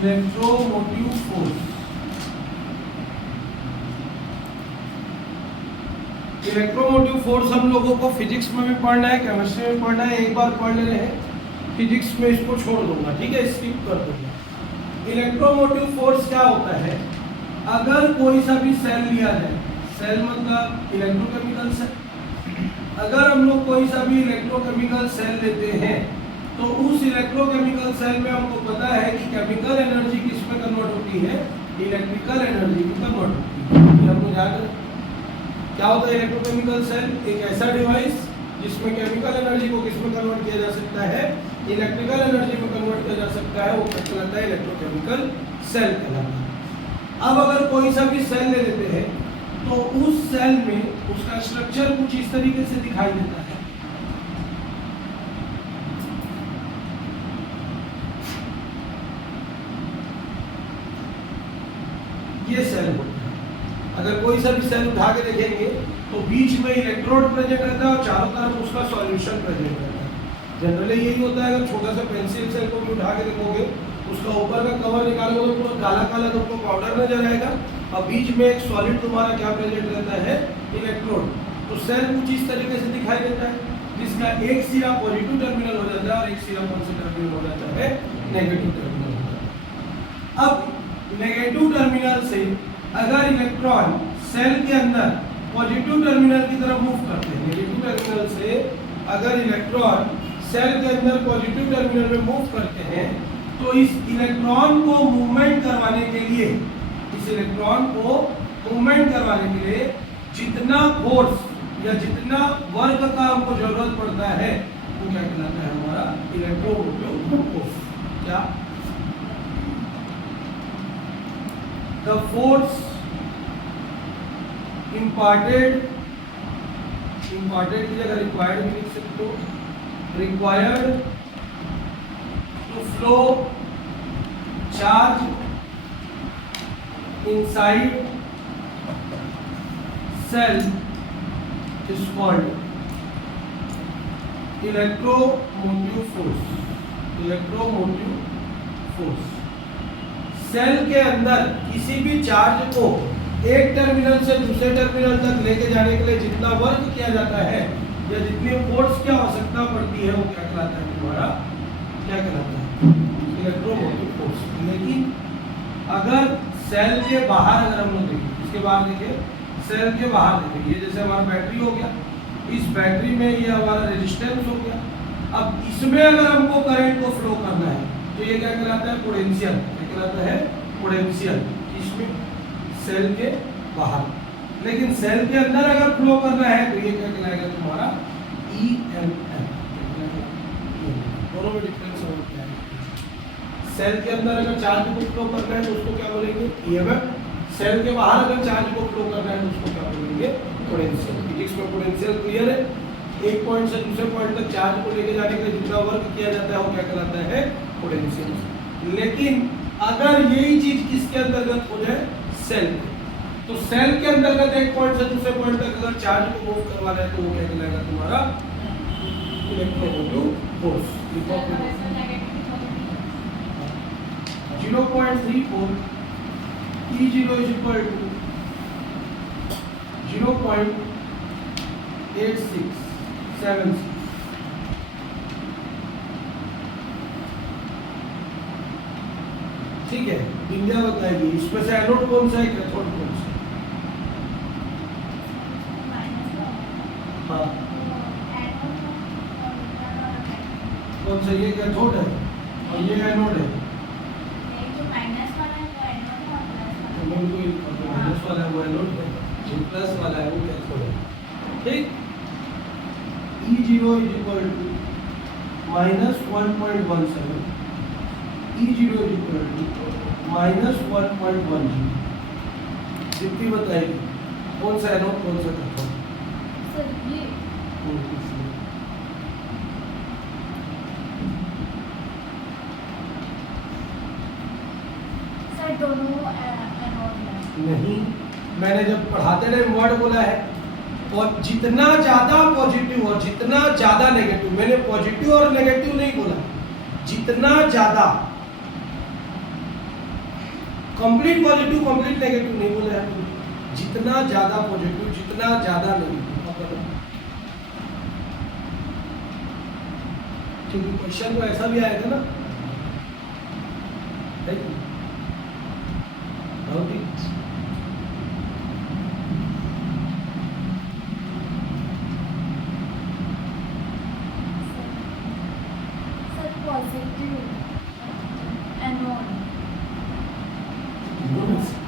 Electromotive force. Electromotive force हम लोगों को फिजिक्स में भी पढ़ना है, केमिस्ट्री में पढ़ना है, एक बार पढ़ ले रहे हैं, फिजिक्स में इसको छोड़ दूंगा, ठीक है, स्किप कर दूंगा। इलेक्ट्रोमोटिव फोर्स क्या होता है? अगर कोई सा भी सेल लिया जाए, सेल मतलब इलेक्ट्रोकेमिकल सेल, अगर हम लोग कोई सा भी इलेक्ट्रोकेमिकल सेल लेते हैं तो उस इलेक्ट्रोकेमिकल सेल में हमको पता है कि केमिकल एनर्जी किस में कन्वर्ट होती है, इलेक्ट्रिकल एनर्जी में कन्वर्ट होती है। ये हमको याद है क्या होता है इलेक्ट्रोकेमिकल सेल? एक ऐसा डिवाइस जिसमें केमिकल एनर्जी को किस में कन्वर्ट किया जा सकता है, इलेक्ट्रिकल एनर्जी में कन्वर्ट किया जा सकता है, वो कहलाता है इलेक्ट्रोकेमिकल सेल कहलाता है। अब अगर कोई सा भी सेल ले लेते हैं तो उस सेल में उसका स्ट्रक्चर कुछ इस तरीके से दिखाई देता है। ये सेल होता है। अगर कोई सा भी सेल उठा के देखेंगे तो बीच में इलेक्ट्रोड प्रेजेंट रहता है और चारों तरफ उसका सॉल्यूशन प्रेजेंट रहता है। जनरली यही होता है। अगर छोटा सा पेंसिल सेल को भी उठा के देखोगे, उसका ऊपर का कवर निकालोगे तो पूरा काला काला तुमको पाउडर नजर आएगा और बीच में एक सॉलिड तुम्हारा क्या प्रेजेंट रहता है, इलेक्ट्रोड। तो सेल कुछ इस तरीके से दिखाई देता है, जिसका एक सिरा पॉजिटिव टर्मिनल हो जाता है और एक सिरा कौन सा टर्मिनल हो जाता है, नेगेटिव टर्मिनल हो जाता है। अब नेगेटिव टर्मिनल से अगर इलेक्ट्रॉन सेल के अंदर पॉजिटिव टर्मिनल की तरफ मूव करते हैं, नेगेटिव टर्मिनल से अगर इलेक्ट्रॉन सेल के अंदर पॉजिटिव टर्मिनल में मूव करते हैं तो इस इलेक्ट्रॉन को मूवमेंट करवाने के लिए, इस इलेक्ट्रॉन को मूवमेंट करवाने के लिए जितना फोर्स या जितना वर्क का हमको जरूरत पड़ता है वो क्या कहलाता है, हमारा इलेक्ट्रोमोटिव फोर्स। क्या? द फोर्स imparted की जगह रिक्वायर्ड भी लिख सकते हो, required to flow charge inside cell is called electromotive force. Electromotive force cell के अंदर किसी भी चार्ज को एक टर्मिनल से दूसरे टर्मिनल तक लेके जाने के लिए जितना वर्क किया जाता है या जितनी फोर्स की आवश्यकता पड़ती है वो क्या कहलाता है, हमारा क्या कहलाता है, इलेक्ट्रोमोटिव फोर्स। लेकिन अगर सेल के बाहर अगर हम लोग देखें, इसके बाहर देखें, सेल के बाहर देखें, ये जैसे हमारा बैटरी हो गया, इस बैटरी में ये हमारा रेजिस्टेंस हो गया। अब इसमें अगर हमको करंट को फ्लो करना है तो ये क्या कहलाता है, पोटेंशियल। क्या कहलाता है, पोटेंशियल। इसमें सेल के बाहर। लेकिन सेल के अंदर अगर फ्लो करना है तो ये क्या कहलाएगा, तुम्हारा EMF। दोनों में डिफरेंस हो क्या है? सेल के अंदर अगर चार्ज को फ्लो करना है तो उसको क्या बोलेंगे, EMF। सेल के बाहर अगर चार्ज को फ्लो करना है तो उसको क्या बोलेंगे, पोटेंशियल। फिजिक्स में पोटेंशियल क्लियर है। एक पॉइंट से दूसरे पॉइंट तक चार्ज को लेके जाने के लिए जितना वर्क किया जाता है वो क्या कहलाता है, पोटेंशियल। लेकिन अगर यही चीज किसके अंतर्गत हो जाए, सेल। तो सेल के अंतर्गत एक पॉइंट से दूसरे पॉइंट तक अगर चार्ज को मूव करवाना है तो वो क्या कहलाएगा, तुम्हारा electromotive force. 0.34 E0 is equal to 0.8676। ठीक है, विद्या बताएगी इसमें से एनोड कौन सा है, कैथोड कौन सा है? हाँ, कौन सा? ये कैथोड है और ये एनोड है। माइनस वाला है वो एनोड है, जो प्लस वाला है वो कैथोड है। ठीक, E0 is equal to -1.17, E0 is equal to -1.10। जितनी बताएगी कौन सा एनोड कौन सा कैथोड? सर ये सर दोनों एनोड है। नहीं, मैंने जब पढ़ाते टाइम वर्ड बोला है, और जितना ज्यादा पॉजिटिव और जितना ज्यादा नेगेटिव, मैंने पॉजिटिव और नेगेटिव नहीं बोला, जितना ज्यादा कंप्लीट पॉजिटिव कंप्लीट नेगेटिव नहीं बोला है, जितना ज्यादा पॉजिटिव जितना ज्यादा नेगेटिव। अब बताओ, क्योंकि क्वेश्चन तो ऐसा भी आएगा ना, बहुत ही सर पॉजिटिव एनोड।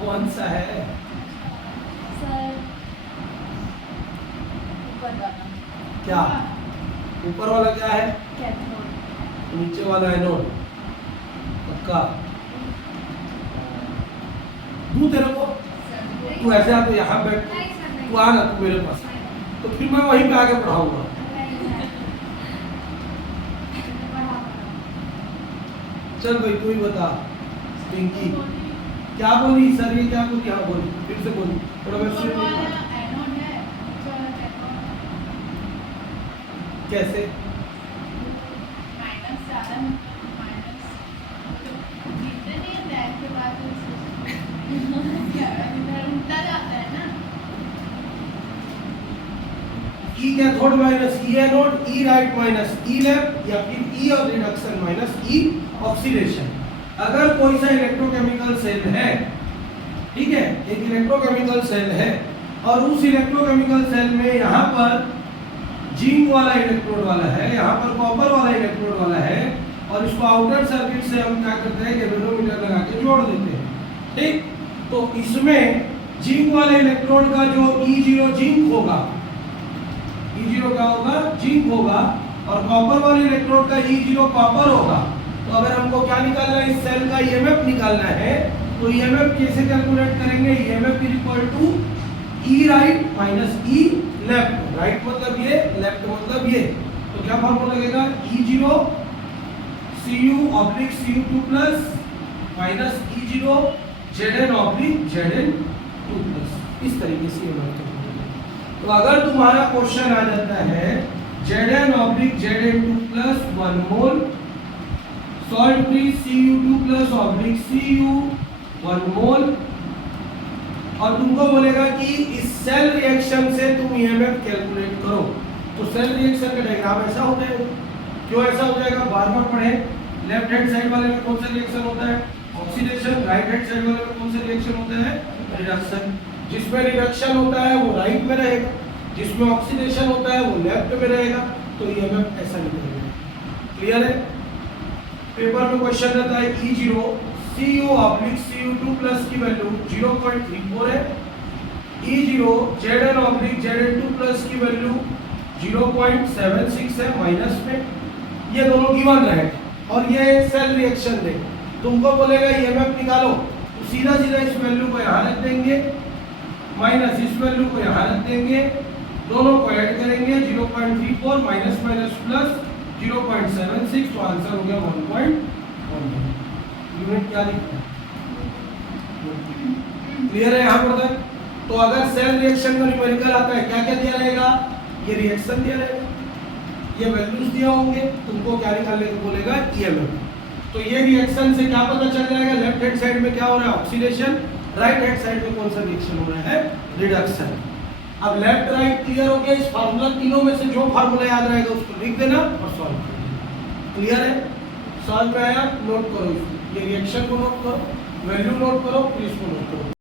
कौन सा है? सर ऊपर वाला क्या ऊपर वाला क्या है? कैथोड। नीचे वाला एनोड। पक्का? तू तेरे को तू ऐसे आ तो यहाँ बैठ, तू आ ना तू मेरे पास, तो फिर मैं वहीं पे आके पढ़ाऊंगा। चल भाई तू ही बता पिंकी, क्या बोली सर, ये क्या बोली? हाँ बोली, फिर से बोली, थोड़ा मैं सुन नहीं पाया। कैसे? ई कैथोड माइनस ई एनोड, ई राइट माइनस ई लेफ्ट, या फिर ई of reduction minus E oxidation. अगर कोई सा इलेक्ट्रोकेमिकल सेल है, ठीक है, एक इलेक्ट्रोकेमिकल सेल है और उस इलेक्ट्रोकेमिकल सेल में यहाँ पर जिंक वाला इलेक्ट्रोड वाला है, यहाँ पर कॉपर वाला इलेक्ट्रोड वाला है, और इसको आउटर सर्किट से हम क्या करते हैं, गैल्वेनोमीटर लगा के जोड़ देते हैं। ठीक, तो इसमें जिंक वाले इलेक्ट्रोड का जो E0 जिंक होगा, E0 क्या होगा? जिंक होगा, और कॉपर वाले इलेक्ट्रोड का E0 कॉपर होगा। तो अगर हमको क्या निकालना है, इस सेल का ईएमएफ निकालना है, तो ईएमएफ कैसे कैलकुलेट करेंगे? EMF is equal to E right minus E left. Right मतलब ये, लेफ्ट मतलब ये। तो क्या फॉर्मूला लगेगा? E0 Cu oblique Cu2 plus minus E0 Zn oblique Zn2 plus. इस तरीके से ये बनता है। तो अगर तुम्हारा क्वेश्चन आ जाता है Zn oblique Zn2 plus 1 mole salt free Cu2 plus oblique Cu 1 mole, और तुमको बोलेगा कि इस सेल रिएक्शन से तुम ईएमएफ कैलकुलेट करो, तो सेल रिएक्शन का डायग्राम ऐसा हो जाएगा। क्यों ऐसा हो जाएगा? बार बार पढ़े। लेफ्ट हैंड साइड वाले में कौन सा रिएक्शन होता है? ऑक्सीडेशन। राइट हैंड साइड वाले में कौन सा रिएक्शन होता है? रिडक्शन। जिसमें रिडक्शन होता है वो राइट में रहेगा, जिसमें ऑक्सीडेशन होता है वो लेफ्ट में रहेगा। तो ईएमएफ ऐसा निकलेगा। क्लियर है? पेपर में क्वेश्चन रहता है E0 Cu oblique Cu2 plus की वैल्यू 0.34 है, E0 Zn oblique Zn2 plus की वैल्यू 0.76 है माइनस में। ये दोनों गिवन रहे और ये सेल रिएक्शन दे, तुमको बोलेगा ईएमएफ निकालो, तो सीधा सीधा इस वैल्यू को यहाँ रख देंगे माइनस इस वैल्यू को यहाँ रख देंगे, दोनों को ऐड करेंगे 0.34 माइनस माइनस प्लस 0.76, तो आंसर हो गया 1.1। यूनिट क्या लिखा है? क्लियर है यहाँ पर तक? तो अगर सेल रिएक्शन का न्यूमेरिकल आता है, क्या क्या दिया रहेगा? ये रिएक्शन दिया रहेगा, ये वैल्यूज दिया होंगे, तुमको क्या निकालने को बोलेगा? ईएमएफ। तो ये रिएक्शन से क्या पता चल जाएगा? लेफ्ट हैंड साइड में क्या हो रहा है? ऑक्सीडेशन। राइट हैंड साइड में कौन सा रिएक्शन हो रहा है? रिडक्शन। अब लेफ्ट राइट क्लियर हो गया। इस फार्मूला तीनों में से जो फार्मूला याद रहेगा उसको लिख देना और सॉल्व कर देना। क्लियर है? सॉल्व में आया, नोट करो, ये रिएक्शन को नोट करो, वैल्यू नोट करो, फिर इसको नोट करो।